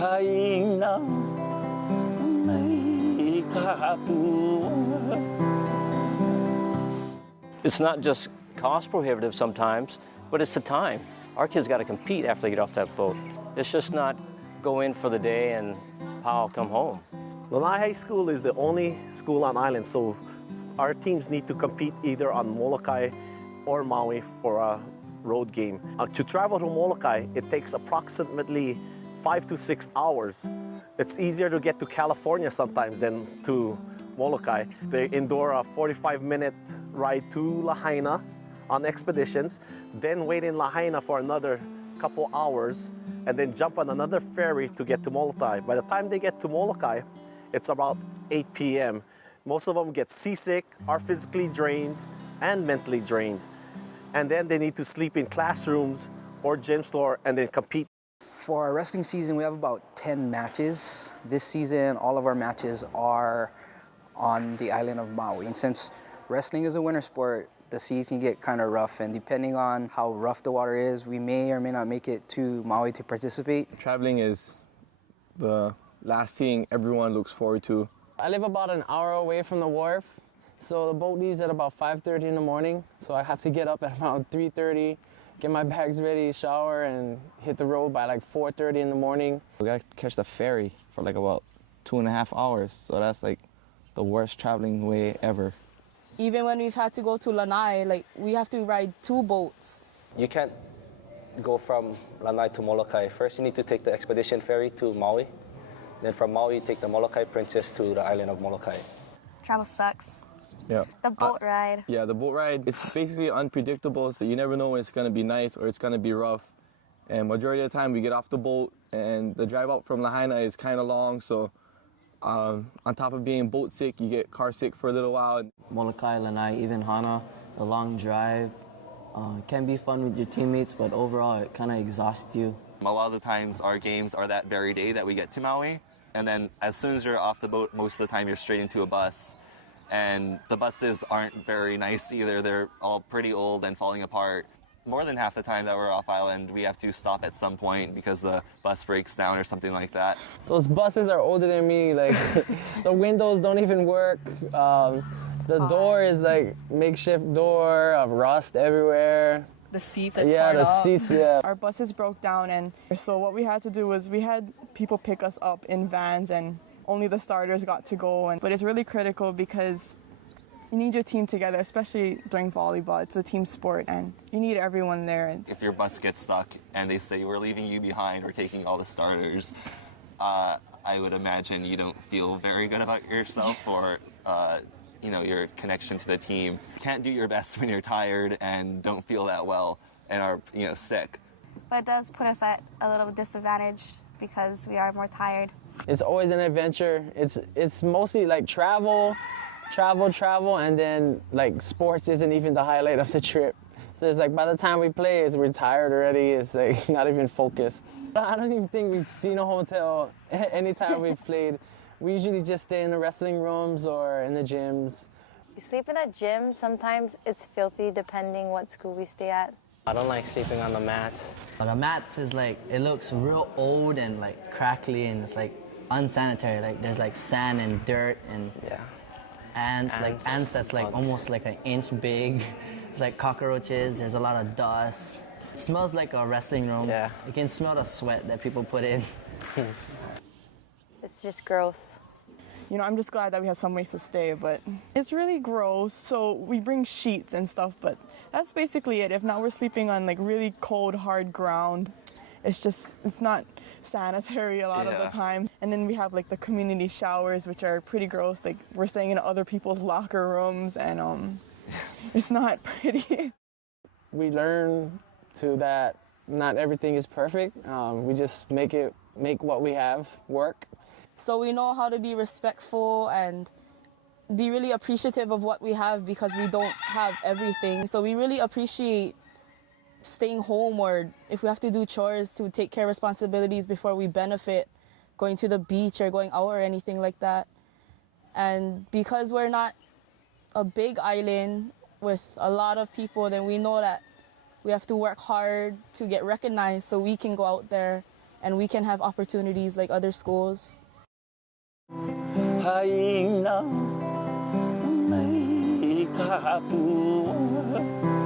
Haina mai kapua. It's not just cost prohibitive sometimes, but it's the time. Our kids got to compete after they get off that boat. It's just not go in for the day and pow, come home. Lanai High School is the only school on island, so our teams need to compete either on Molokai or Maui for a road game. To travel to Molokai, it takes approximately 5 to 6 hours. It's easier to get to California sometimes than to Molokai. They endure a 45-minute ride to Lahaina on expeditions, then wait in Lahaina for another couple hours, and then jump on another ferry to get to Molokai. By the time they get to Molokai, it's about 8 p.m. Most of them get seasick, are physically drained, and mentally drained. And then they need to sleep in classrooms or gym store and then compete. For our wrestling season, we have about 10 matches. This season, all of our matches are on the island of Maui. And since wrestling is a winter sport, the seas can get kind of rough, and depending on how rough the water is, we may or may not make it to Maui to participate. Traveling is the last thing everyone looks forward to. I live about an hour away from the wharf, so the boat leaves at about 5:30 in the morning, so I have to get up at around 3:30, get my bags ready, shower, and hit the road by like 4:30 in the morning. We gotta catch the ferry for like about 2.5 hours, so that's like the worst traveling way ever. Even when we've had to go to Lanai, like we have to ride 2 boats. You can't go from Lanai to Molokai. First, you need to take the expedition ferry to Maui. Then from Maui, you take the Molokai Princess to the island of Molokai. Travel sucks. Yeah. The boat ride. Yeah, the boat ride, it's basically unpredictable, so you never know when it's gonna be nice or it's gonna be rough. And majority of the time, we get off the boat, and the drive out from Lahaina is kind of long, so on top of being boat sick, you get car sick for a little while. Molokai, Lanai, even Hana, the long drive can be fun with your teammates, but overall it kind of exhausts you. A lot of the times our games are that very day that we get to Maui, and then as soon as you're off the boat, most of the time you're straight into a bus. And the buses aren't very nice either. They're all pretty old and falling apart. More than half the time that we're off island, we have to stop at some point because the bus breaks down or something like that. Those buses are older than me. Like the windows don't even work. The door is like makeshift door, rust everywhere. The seats are yeah, torn the up. seats. Yeah. Our buses broke down, and so what we had to do was we had people pick us up in vans, and only the starters got to go. But it's really critical because you need your team together, especially during volleyball. It's a team sport, and you need everyone there. If your bus gets stuck and they say, we're leaving you behind, we're taking all the starters, I would imagine you don't feel very good about yourself or your connection to the team. You can't do your best when you're tired and don't feel that well and are sick. But it does put us at a little disadvantage because we are more tired. It's always an adventure. It's mostly like travel, and then like sports isn't even the highlight of the trip. So it's like by the time we play, we're tired already. It's like not even focused. I don't even think we've seen a hotel anytime we've played. We usually just stay in the wrestling rooms or in the gyms. We sleep in a gym. Sometimes it's filthy depending what school we stay at. I don't like sleeping on the mats. The mats is like, it looks real old and like crackly, and it's like unsanitary. Like there's like sand and dirt and ants that's like almost like an inch big. It's like cockroaches. There's a lot of dust. It smells like a wrestling room. Yeah. You can smell the sweat that people put in. It's just gross. I'm just glad that we have some place to stay, but it's really gross. So we bring sheets and stuff, but that's basically it. If not, we're sleeping on like really cold, hard ground. It's not sanitary a lot of the time. And then we have like the community showers, which are pretty gross. Like we're staying in other people's locker rooms, and it's not pretty. We learn that not everything is perfect. We just make what we have work. So we know how to be respectful and be really appreciative of what we have because we don't have everything. So we really appreciate staying home, or if we have to do chores to take care of responsibilities before we benefit, going to the beach or going out or anything like that. And because we're not a big island with a lot of people, then we know that we have to work hard to get recognized so we can go out there and we can have opportunities like other schools. Haina mai ka pua